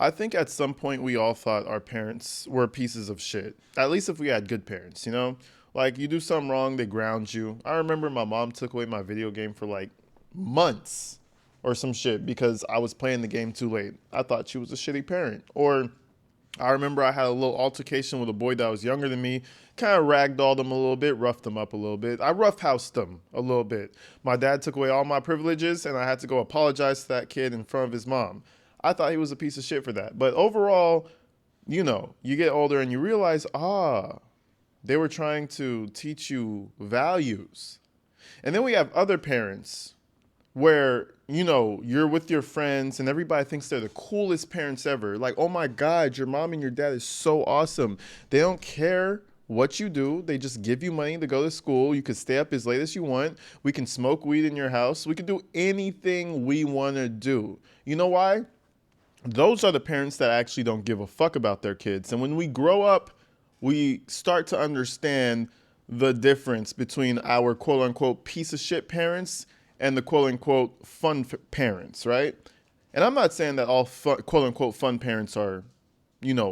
I think at some point we all thought our parents were pieces of shit. At least if we had good parents, you know? Like you do something wrong, they ground you. I remember my mom took away my video game for like months or some shit because I was playing the game too late. I thought she was a shitty parent. Or I remember I had a little altercation with a boy that was younger than me, kind of ragdolled him a little bit, roughed him up a little bit. I roughhoused him a little bit. My dad took away all my privileges, and I had to go apologize to that kid in front of his mom. I thought he was a piece of shit for that. But overall, you get older and you realize, they were trying to teach you values. And then we have other parents where you're with your friends and everybody thinks they're the coolest parents ever. Like, oh my god, your mom and your dad is so awesome. They don't care what you do. They just give you money to go to school. You can stay up as late as you want. We can smoke weed in your house. We can do anything we want to do. You know why? Those are the parents that actually don't give a fuck about their kids. And when we grow up, we start to understand the difference between our quote unquote piece of shit parents and the quote unquote fun parents, right? And I'm not saying that all quote unquote fun parents are,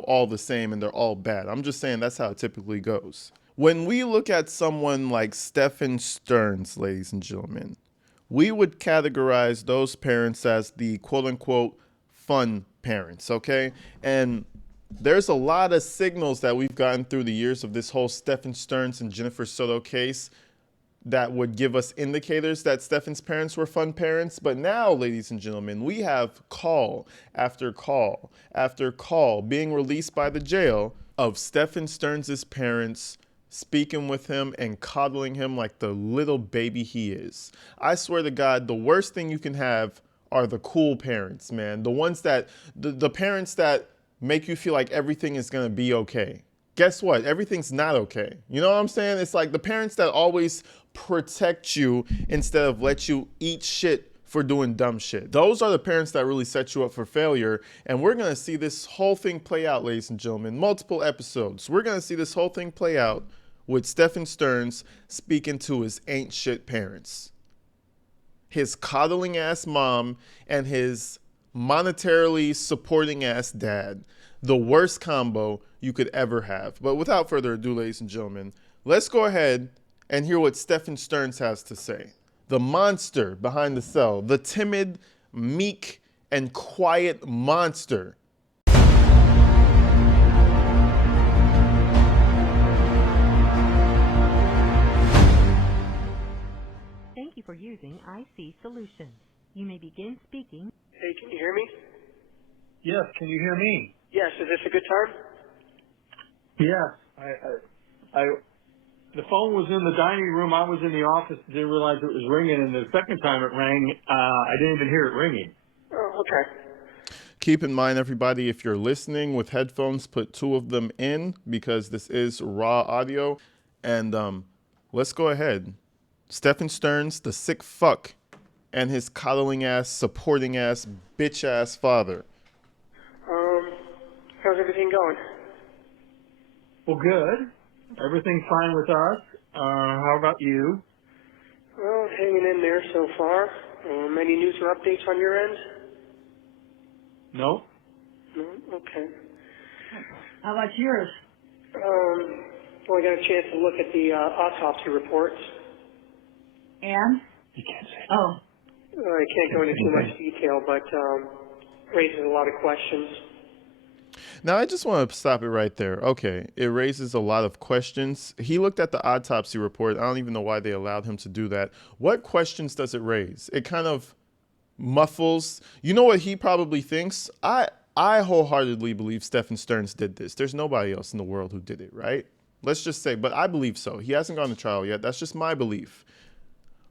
all the same and they're all bad. I'm just saying that's how it typically goes. When we look at someone like Stephan Stearns, ladies and gentlemen, we would categorize those parents as the quote unquote fun parents, okay? And there's a lot of signals that we've gotten through the years of this whole Stephan Stearns and Jennifer Soto case that would give us indicators that Stephan's parents were fun parents. But now, ladies and gentlemen, we have call after call after call being released by the jail of Stephan Stearns' parents speaking with him and coddling him like the little baby he is. I swear to God, the worst thing you can have are the cool parents, man. The ones that, the parents that make you feel like everything is gonna be okay. Guess what? Everything's not okay. You know what I'm saying? It's like the parents that always protect you instead of let you eat shit for doing dumb shit. Those are the parents that really set you up for failure. And we're gonna see this whole thing play out, ladies and gentlemen. Multiple episodes. We're gonna see this whole thing play out with Stephan Stearns speaking to his ain't shit parents. His coddling ass mom and his monetarily supporting ass dad. The worst combo you could ever have. But without further ado, ladies and gentlemen, let's go ahead and hear what Stephan Stearns has to say. The monster behind the cell, the timid, meek, and quiet monster. Thank you for using IC Solutions. You may begin speaking. Hey, can you hear me? Yes, can you hear me? Yes, is this a good time? Yes. The phone was in the dining room. I was in the office. Didn't realize it was ringing, and the second time it rang, I didn't even hear it ringing. Oh, okay. Keep in mind, everybody, if you're listening with headphones, put two of them in because this is raw audio. And let's go ahead. Stephan Stearns, the sick fuck, and his coddling ass, supporting ass, bitch ass father. How's everything going? Well, good. Everything's fine with us. How about you? Well, hanging in there so far. Any news or updates on your end? No. No? Okay. How about yours? Well, I got a chance to look at the autopsy reports. And? You can't say. Oh. I can't go into too much detail, but raises a lot of questions. Now, I just want to stop it right there. Okay, it raises a lot of questions. He looked at the autopsy report. I don't even know why they allowed him to do that. What questions does it raise? It kind of muffles. You know what he probably thinks? I wholeheartedly believe Stephan Stearns did this. There's nobody else in the world who did it, right? Let's just say, but I believe so. He hasn't gone to trial yet. That's just my belief.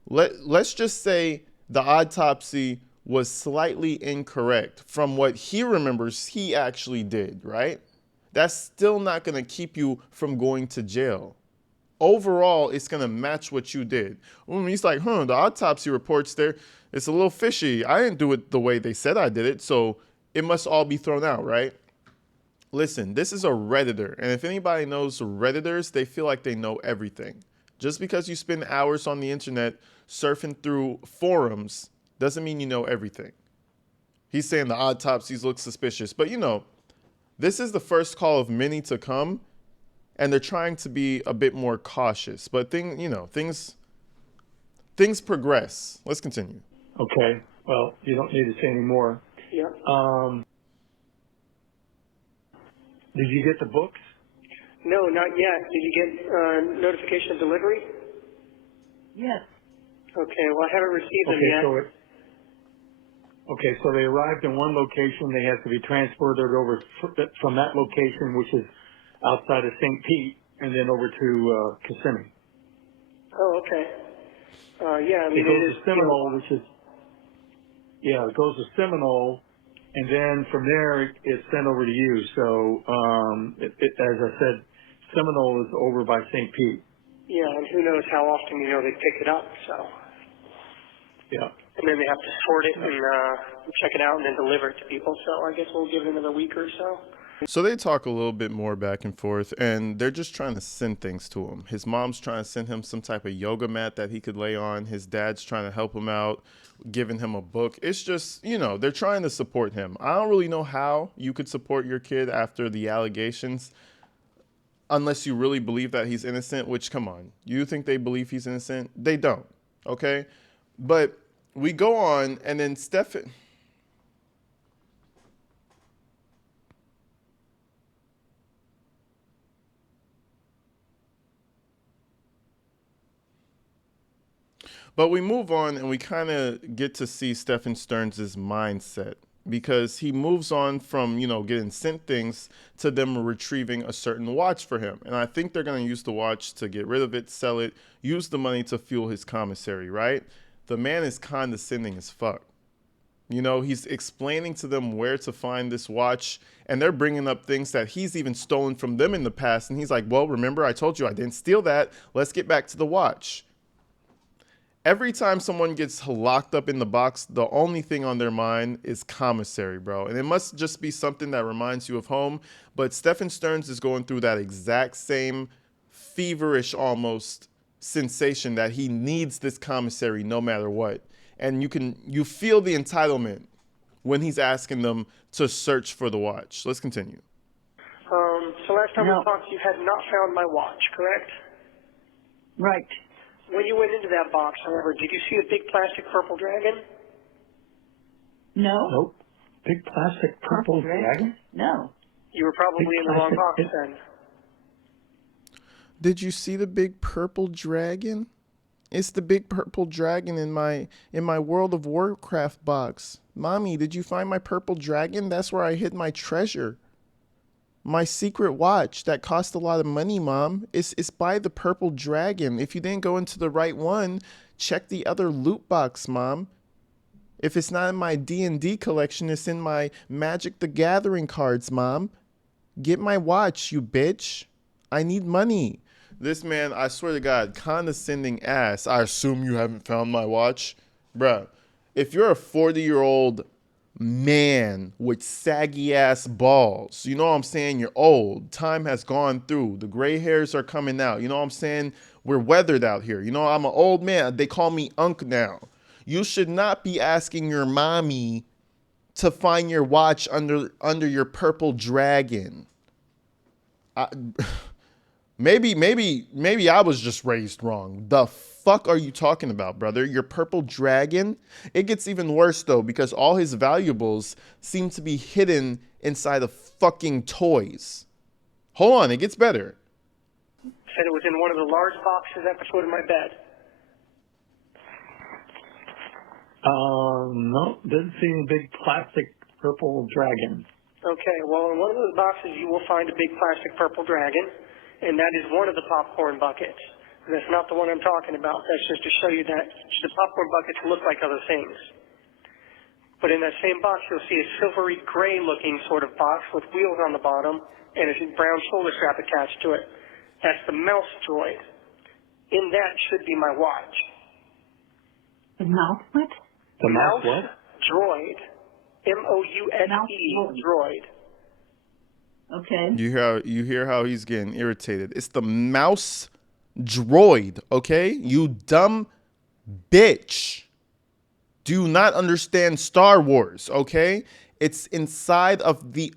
Let's just say the autopsy was slightly incorrect from what he remembers he actually did, right? That's still not going to keep you from going to jail. Overall, it's going to match what you did. He's like, the autopsy reports there, it's a little fishy. I didn't do it the way they said I did it, so it must all be thrown out, right? Listen, this is a Redditor, and if anybody knows Redditors, they feel like they know everything. Just because you spend hours on the internet surfing through forums doesn't mean you know everything. He's saying the autopsies look suspicious. But, you know, this is the first call of many to come, and they're trying to be a bit more cautious. But, things progress. Let's continue. Okay. Well, you don't need to say any more. Yeah. Did you get the books? No, not yet. Did you get notification of delivery? Yes. Okay, well, I haven't received them yet. So they arrived in one location. They have to be transported over from that location, which is outside of St. Pete, and then over to Kissimmee. Oh, okay. Yeah, I mean, it goes to Seminole, it goes to Seminole, and then from there it's sent over to you. So, as I said, Seminole is over by St. Pete. Yeah, and who knows how often, they pick it up, so. Yeah. And then they have to sort it and check it out and then deliver it to people. So I guess we'll give it another week or so. So they talk a little bit more back and forth, and they're just trying to send things to him. His mom's trying to send him some type of yoga mat that he could lay on. His dad's trying to help him out, giving him a book. It's just, they're trying to support him. I don't really know how you could support your kid after the allegations, unless you really believe that he's innocent, which, come on. You think they believe he's innocent? They don't, okay? But we go on, and then Stephan... But we move on, and we kind of get to see Stephan Stearns' mindset, because he moves on from, getting sent things to them retrieving a certain watch for him. And I think they're going to use the watch to get rid of it, sell it, use the money to fuel his commissary, right? The man is condescending as fuck. He's explaining to them where to find this watch, and they're bringing up things that he's even stolen from them in the past. And he's like, well, remember, I told you I didn't steal that. Let's get back to the watch. Every time someone gets locked up in the box, the only thing on their mind is commissary, bro. And it must just be something that reminds you of home. But Stephan Stearns is going through that exact same feverish almost sensation that he needs this commissary no matter what. And you feel the entitlement when he's asking them to search for the watch. Let's continue. So last time we talked, you had not found my watch, correct? Right. When you went into that box, however, did you see a big plastic purple dragon? No. Nope. Big plastic purple dragon? No. You were probably in the wrong box then. Did you see the big purple dragon? It's the big purple dragon in my World of Warcraft box. Mommy, did you find my purple dragon? That's where I hid my treasure. My secret watch that cost a lot of money, Mom. It's by the purple dragon. If you didn't go into the right one, check the other loot box, Mom. If it's not in my D&D collection, it's in my Magic the Gathering cards, Mom. Get my watch, you bitch. I need money. This man, I swear to God, condescending ass. I assume you haven't found my watch? Bruh, if you're a 40-year-old man with saggy ass balls, you know what I'm saying? You're old. Time has gone through. The gray hairs are coming out. You know what I'm saying? We're weathered out here. I'm an old man. They call me Unc now. You should not be asking your mommy to find your watch under your purple dragon. Maybe I was just raised wrong. The fuck are you talking about, brother? Your purple dragon? It gets even worse, though, because all his valuables seem to be hidden inside of fucking toys. Hold on, it gets better. Said it was in one of the large boxes at the foot of my bed. No, didn't see any big plastic purple dragon. Okay, well, in one of those boxes you will find a big plastic purple dragon, and that is one of the popcorn buckets. And that's not the one I'm talking about. That's just to show you that the popcorn buckets look like other things. But in that same box, you'll see a silvery gray looking sort of box with wheels on the bottom and a brown shoulder strap attached to it. That's the mouse droid. In that should be my watch. The mouse what? The mouse what? Droid. M-O-U-S-E droid. Okay. You hear how he's getting irritated. It's the mouse droid, okay? You dumb bitch. do not understand Star Wars, okay? It's inside of the...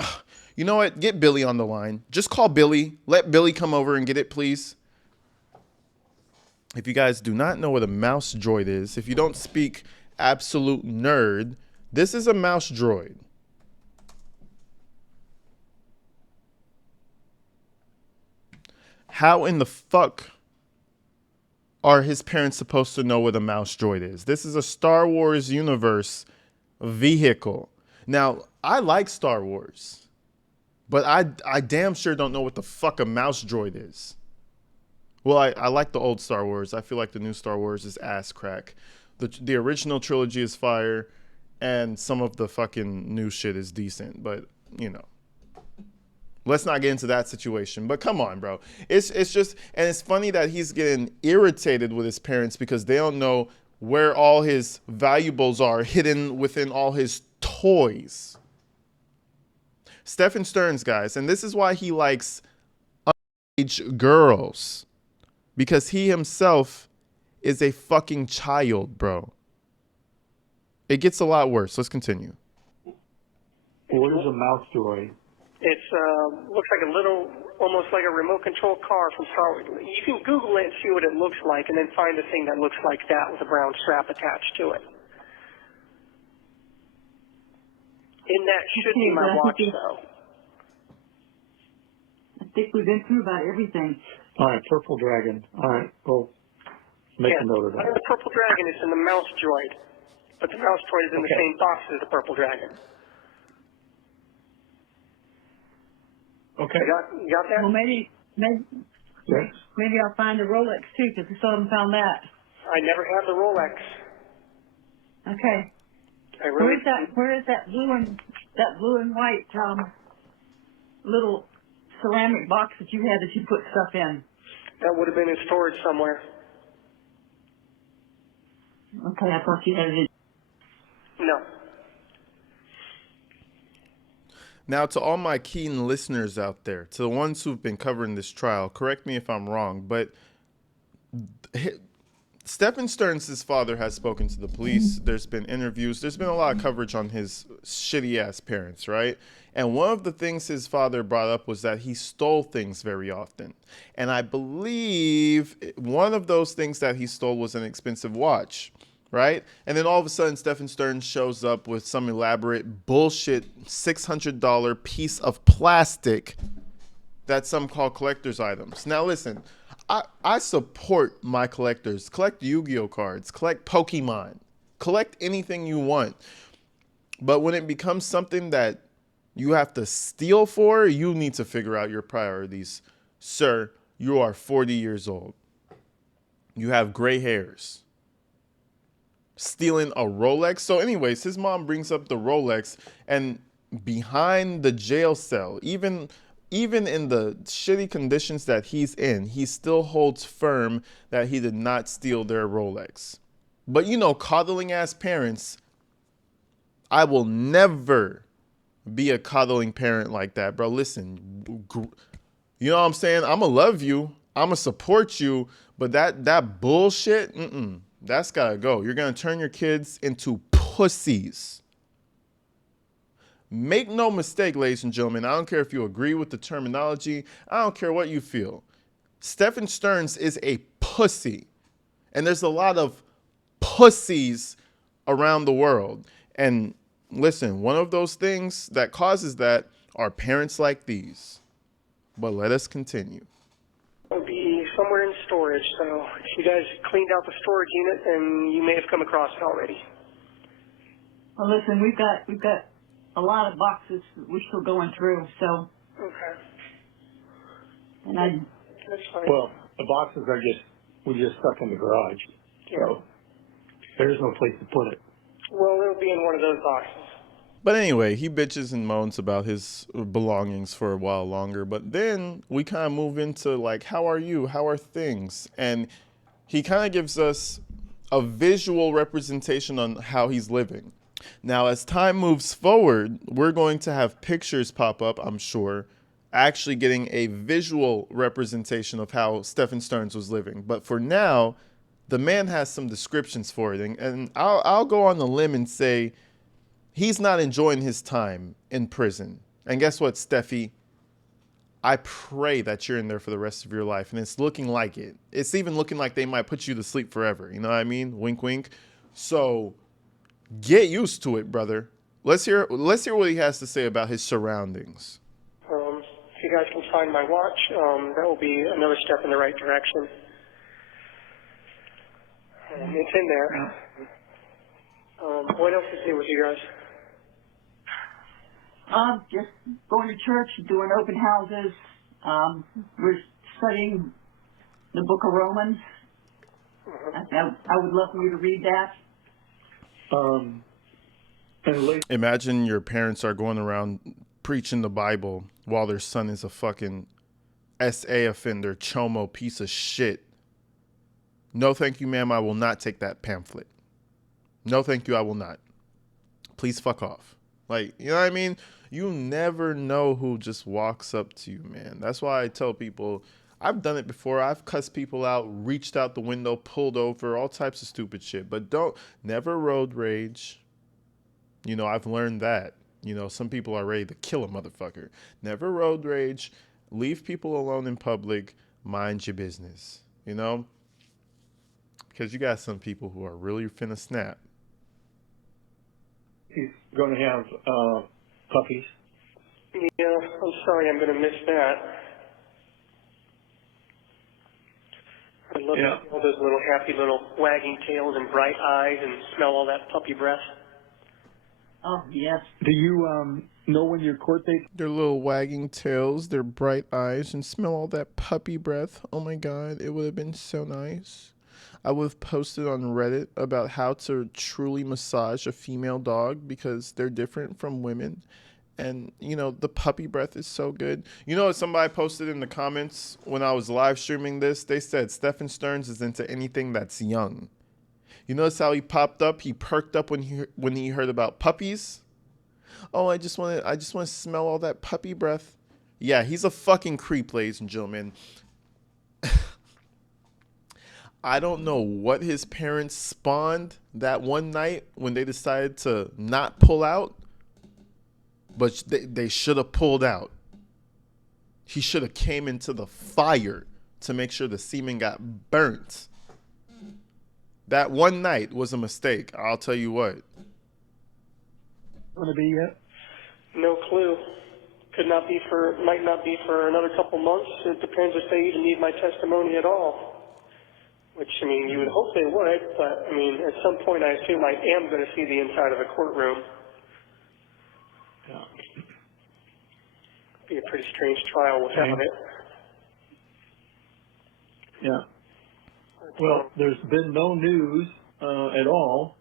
You know what? Get Billy on the line. Just call Billy. Let Billy come over and get it, please. If you guys do not know what a mouse droid is, if you don't speak absolute nerd, this is a mouse droid. How in the fuck are his parents supposed to know what a mouse droid is? This is a Star Wars universe vehicle. Now, I like Star Wars, but I damn sure don't know what the fuck a mouse droid is. Well, I like the old Star Wars. I feel like the new Star Wars is ass crack. The original trilogy is fire, and some of the fucking new shit is decent, but, you know. Let's not get into that situation. But come on, bro. It's just, and it's funny that he's getting irritated with his parents because they don't know where all his valuables are hidden within all his toys. Stephan Stearns, guys, and this is why he likes underage girls. Because he himself is a fucking child, bro. It gets a lot worse. Let's continue. What is a mouse droid? It's looks like a little, almost like a remote control car from Star Wars. You can Google it and see what it looks like, and then find a thing that looks like that with a brown strap attached to it. And that should be my watch, though. I think we've been through about everything. All right, Purple Dragon. All right, well, make a note of that. The Purple Dragon is in the mouse droid, but the mouse droid is in the same box as the Purple Dragon. Okay. You got that? Well, maybe Yes. I'll find a Rolex too, because I still haven't found that. I never had the Rolex. Okay. Where is that blue and white little ceramic box that you had that you put stuff in? That would have been in storage somewhere. Okay, I thought you had it. No. Now, to all my keen listeners out there, to the ones who've been covering this trial, correct me if I'm wrong, but Stephan Stearns' father has spoken to the police. There's been interviews. There's been a lot of coverage on his shitty-ass parents, right? And one of the things his father brought up was that he stole things very often. And I believe one of those things that he stole was an expensive watch, right? And then all of a sudden, Stephan Stearns shows up with some elaborate bullshit $600 piece of plastic that some call collector's items. Now, listen, I support my collectors. Collect Yu-Gi-Oh cards. Collect Pokemon. Collect anything you want. But when it becomes something that you have to steal for, you need to figure out your priorities. Sir, you are 40 years old. You have gray hairs. Stealing a Rolex. So anyways, his mom brings up the Rolex, and behind the jail cell, even in the shitty conditions that he's in, he still holds firm that he did not steal their Rolex. But you know, coddling ass parents, I will never be a coddling parent like that, bro. Listen, you know what I'm saying? I'm gonna love you. I'm gonna support you, but that bullshit, that's gotta go. You're gonna turn your kids into pussies. Make no mistake, ladies and gentlemen, I don't care if you agree with the terminology. I don't care what you feel. Stephan Stearns is a pussy. And there's a lot of pussies around the world. And listen, one of those things that causes that are parents like these. But let us continue. It'll be somewhere in storage, so if you guys cleaned out the storage unit, then you may have come across it already. Well, listen, we've got a lot of boxes that we're still going through, so. Okay. And That's fine. Well, the boxes we just stuck in the garage. So there's no place to put it. Well, it'll be in one of those boxes. But anyway, he bitches and moans about his belongings for a while longer. But then we kind of move into like, how are you? How are things? And he kind of gives us a visual representation on how he's living. Now, as time moves forward, we're going to have pictures pop up, I'm sure, actually getting a visual representation of how Stephan Stearns was living. But for now, the man has some descriptions for it. And I'll go on the limb and say he's not enjoying his time in prison. And guess what, Steffi? I pray that you're in there for the rest of your life. And it's looking like it. It's even looking like they might put you to sleep forever. You know what I mean? Wink, wink. So get used to it, brother. Let's hear what he has to say about his surroundings. If you guys can find my watch, that will be another step in the right direction. It's in there. What else is new with you guys? Just going to church, doing open houses. We're studying the book of Romans. I would love for you to read that. Imagine your parents are going around preaching the Bible while their son is a fucking SA offender, chomo piece of shit. No, thank you, ma'am. I will not take that pamphlet. No, thank you. I will not. Please fuck off. Like, you know what I mean? You never know who just walks up to you, man. That's why I tell people, I've done it before. I've cussed people out, reached out the window, pulled over, all types of stupid shit. But never road rage. You know, I've learned that. You know, some people are ready to kill a motherfucker. Never road rage. Leave people alone in public. Mind your business. You know? Because you got some people who are really finna snap. He's going to have puppies. Yeah, I'm sorry, I'm going to miss that. I love to see all those little happy little wagging tails and bright eyes and smell all that puppy breath. Oh, yes. Do you know when your court date? Their little wagging tails, their bright eyes, and smell all that puppy breath. Oh my God, it would have been so nice. I would have posted on Reddit about how to truly massage a female dog because they're different from women. And, you know, the puppy breath is so good. You know what somebody posted in the comments when I was live streaming this? They said Stephan Stearns is into anything that's young. You notice how he popped up? He perked up when he heard about puppies. Oh, I just want to smell all that puppy breath. Yeah, he's a fucking creep, ladies and gentlemen. I don't know what his parents spawned that one night when they decided to not pull out, but they should have pulled out. He should have came into the fire to make sure the semen got burnt. That one night was a mistake. I'll tell you what. Going to be yet? No clue. Might not be for another couple months. It depends if they even need my testimony at all. Which, I mean, you would hope they would, but, I mean, at some point I assume I am going to see the inside of a courtroom. Yeah. Be a pretty strange trial without it. Yeah. Well, there's been no news at all.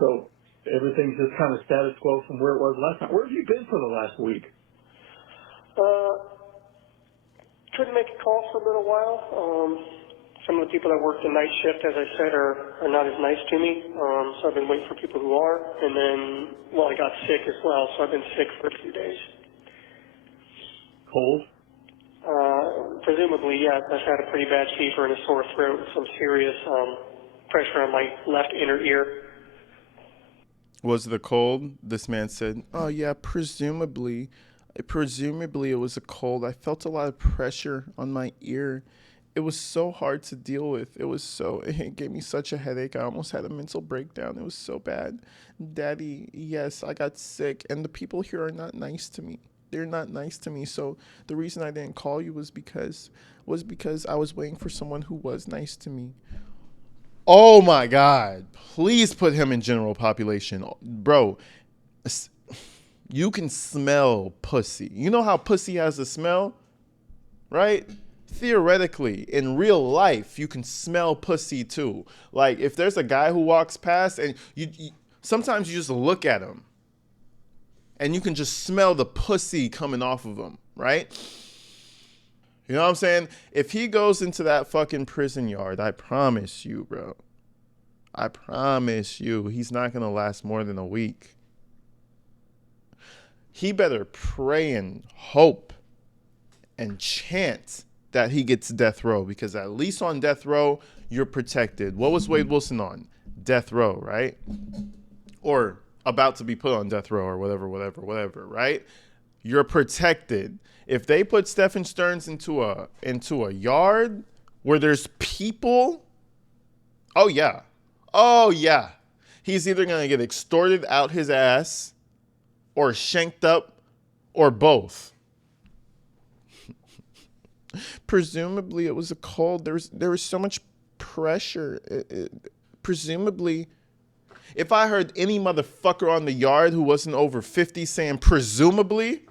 So everything's just kind of status quo from where it was last time. Where have you been for the last week? Couldn't make a call for a little while. Some of the people that work the night shift, as I said, are not as nice to me. So I've been waiting for people who are. And then, well, I got sick as well, so I've been sick for a few days. Cold? Presumably, yeah. I've had a pretty bad fever and a sore throat and some serious pressure on my left inner ear. Was it a cold? This man said, oh, yeah, presumably it was a cold. I felt a lot of pressure on my ear. It was so hard to deal with. It gave me such a headache. I almost had a mental breakdown. It was so bad. Daddy, yes, I got sick. And the people here are not nice to me. They're not nice to me. So the reason I didn't call you was because I was waiting for someone who was nice to me. Oh my God. Please put him in general population. Bro, you can smell pussy. You know how pussy has a smell? Right? Theoretically, in real life, you can smell pussy too. Like if there's a guy who walks past and you sometimes you just look at him and you can just smell the pussy coming off of him, right? You know what I'm saying? If he goes into that fucking prison yard, I promise you, bro. I promise you, he's not going to last more than a week. He better pray and hope and chant that he gets death row, because at least on death row, you're protected. What was Wade Wilson on? Death row, right? Or about to be put on death row or whatever, right? You're protected. If they put Stephan Stearns into a yard where there's people, oh yeah. He's either gonna get extorted out his ass or shanked up or both. Presumably it was a cold. There was so much pressure. Presumably, if I heard any motherfucker on the yard who wasn't over 50 saying presumably,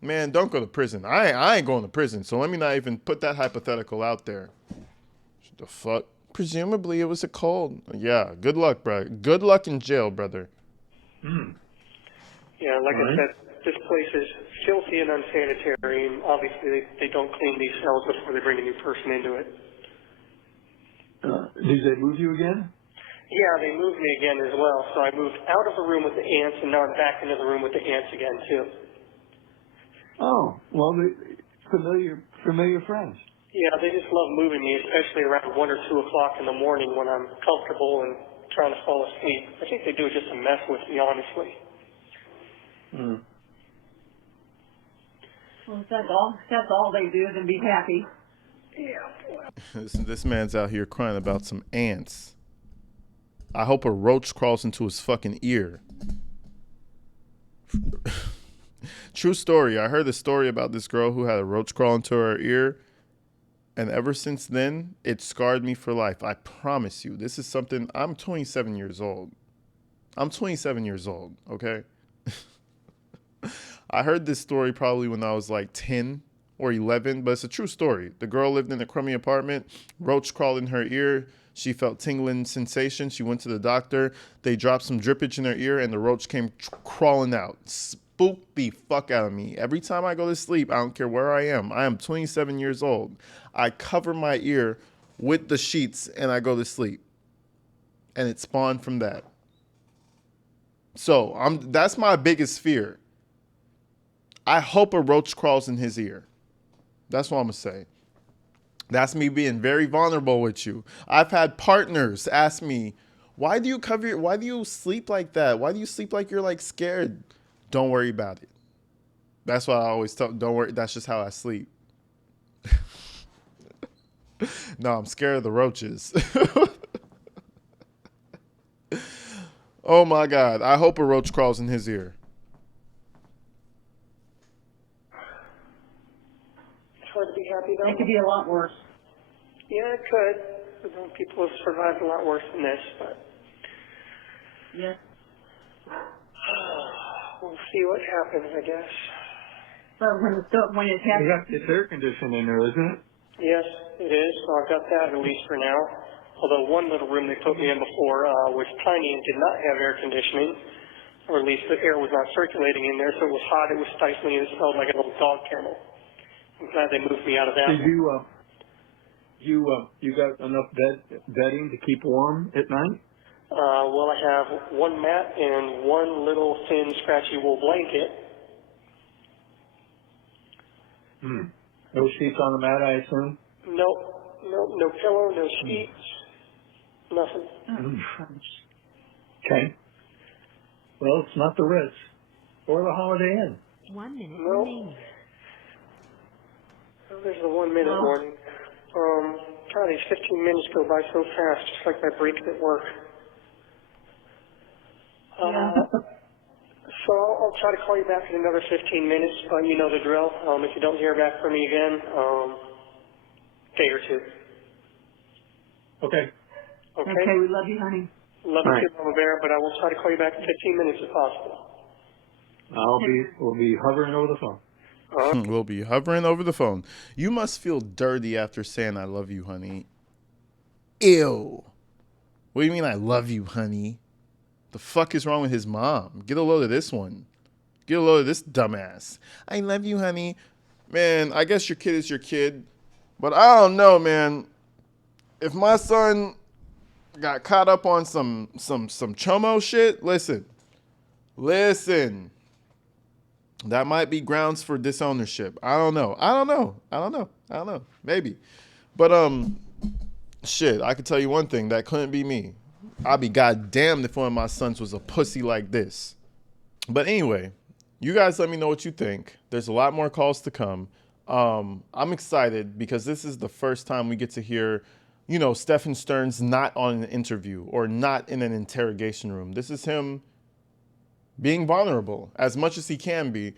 man, don't go to prison. I ain't going to prison, so let me not even put that hypothetical out there. What the fuck? Presumably it was a cold. Yeah, good luck, bro. Good luck in jail, brother. Yeah, like I said, this place is filthy and unsanitary, and obviously they don't clean these cells before they bring a new person into it. Did they move you again? Yeah, they moved me again as well. So I moved out of the room with the ants, and now I'm back into the room with the ants again, too. Oh, well, familiar friends. Yeah, they just love moving me, especially around 1 or 2 o'clock in the morning when I'm comfortable and trying to fall asleep. I think they do it just to mess with me, honestly. Well, if that's all they do, then be happy. Yeah. This man's out here crying about some ants. I hope a roach crawls into his fucking ear. True story. I heard a story about this girl who had a roach crawl into her ear, and ever since then, it scarred me for life. I promise you. This is something. I'm 27 years old. Okay? I heard this story probably when I was like 10 or 11, but it's a true story. The girl lived in a crummy apartment. Roach crawled in her ear. She felt tingling sensation. She went to the doctor. They dropped some drippage in her ear, and the roach came crawling out. Spooked the fuck out of me. Every time I go to sleep, I don't care where I am 27 years old. I cover my ear with the sheets, and I go to sleep. And it spawned from that. So that's my biggest fear. I hope a roach crawls in his ear. That's what I'm going to say. That's me being very vulnerable with you. I've had partners ask me, why do you sleep like that? Why do you sleep like you're like scared? Don't worry about it. That's why I always tell, don't worry. That's just how I sleep. No, I'm scared of the roaches. Oh my God. I hope a roach crawls in his ear. Hard to be happy though. It could be a lot worse. Yeah, it could. People have survived a lot worse than this, but Yes. we'll see what happens, I guess. But when it happens, It's air conditioning in there, isn't it? Yes, it is. So I've got that at least for now. Although one little room they put me in before was tiny and did not have air conditioning, or at least the air was not circulating in there, so it was hot, it was stifling, and it smelled like a little dog kennel. I'm glad they moved me out of that. Did you got enough bedding to keep warm at night? Well, I have one mat and one little thin, scratchy wool blanket. No sheets on the mat, I assume? No pillow, no sheets, nothing. Okay. Well, it's not the Ritz or the Holiday Inn. 1 minute No. remaining. Oh, there's the 1 minute warning. God, these 15 minutes go by so fast, just like my breaks at work. So I'll try to call you back in another 15 minutes, but you know the drill. If you don't hear back from me again, day or two. Okay. okay, we love you, honey. Love you too, Mama Bear, but I will try to call you back in 15 minutes if possible. We'll be hovering over the phone. We'll be hovering over the phone. You must feel dirty after saying I love you, honey. Ew. What do you mean I love you, honey? The fuck is wrong with his mom? Get a load of this one. Get a load of this dumbass. I love you, honey. Man, I guess your kid is your kid. But I don't know, man. If my son got caught up on some chomo shit, listen. that might be grounds for disownership. I don't know. Maybe. But shit, I could tell you one thing, that couldn't be me. I'd be goddamned if one of my sons was a pussy like this. But anyway, you guys let me know what you think. There's a lot more calls to come. I'm excited because this is the first time we get to hear, you know, Stephan Stern's not on an interview or not in an interrogation room. This is him being vulnerable as much as he can be.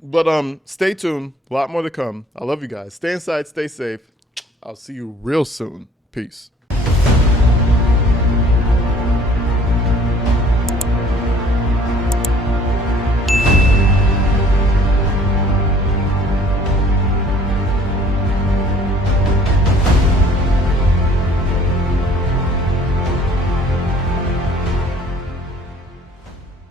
But stay tuned. A lot more to come. I love you guys. Stay inside. Stay safe. I'll see you real soon. Peace.